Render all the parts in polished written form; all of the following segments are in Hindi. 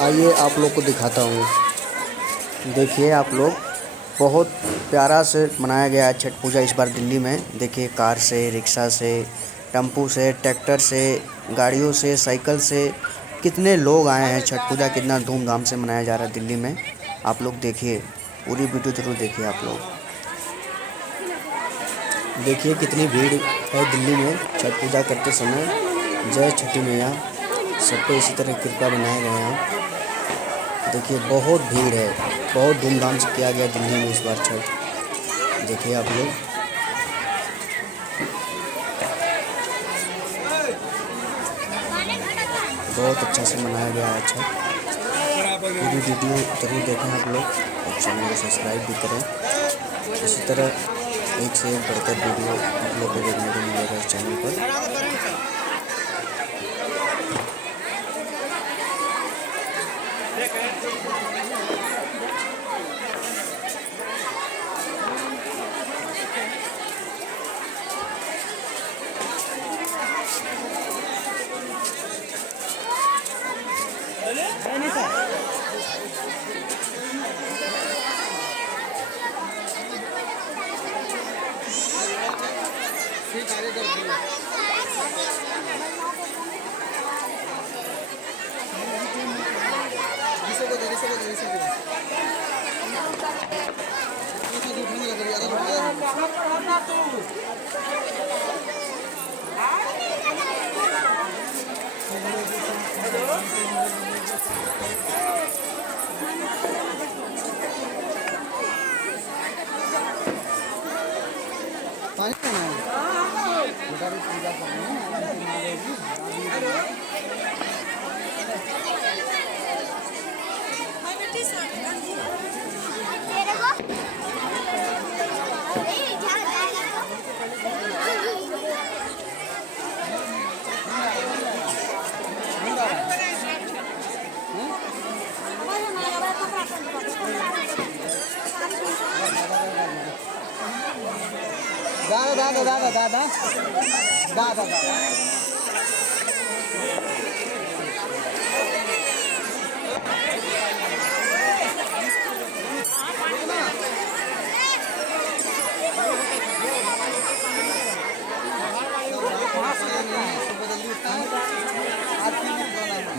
आइए आप लोग को दिखाता हूँ। देखिए आप लोग, बहुत प्यारा से मनाया गया है छठ पूजा इस बार दिल्ली में। देखिए कार से, रिक्शा से, टेम्पू से, ट्रैक्टर से, गाड़ियों से, साइकिल से कितने लोग आए हैं। छठ पूजा कितना धूमधाम से मनाया जा रहा है दिल्ली में। आप लोग देखिए, पूरी वीडियो जरूर देखिए आप लोग। देखिए कितनी भीड़ है दिल्ली में छठ पूजा करते समय। जय छठी मैया, सब पे इसी तरह कृपा बनाए गए हैं। देखिए बहुत भीड़ है, बहुत धूमधाम से किया गया दिल्ली में इस बार छठ। देखिए आप लोग, बहुत अच्छा से मनाया गया है छठ। पूरी वीडियो जरूर देखें आप लोग और चैनल को सब्सक्राइब भी करें। इसी तरह एक से एक बढ़कर वीडियो आप लोग को देखने को मिलेगा इस चैनल पर।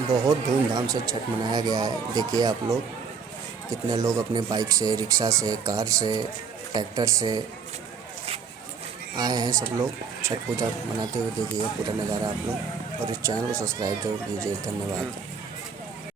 बहुत धूमधाम से छठ मनाया गया है। देखिए आप लोग, कितने लोग अपने बाइक से, रिक्शा से, कार से, ट्रैक्टर से आए हैं। सब लोग छठ पूजा मनाते हुए देखिए पूरा नज़ारा आप लोग। और इस चैनल को सब्सक्राइब जरूर कीजिए। धन्यवाद।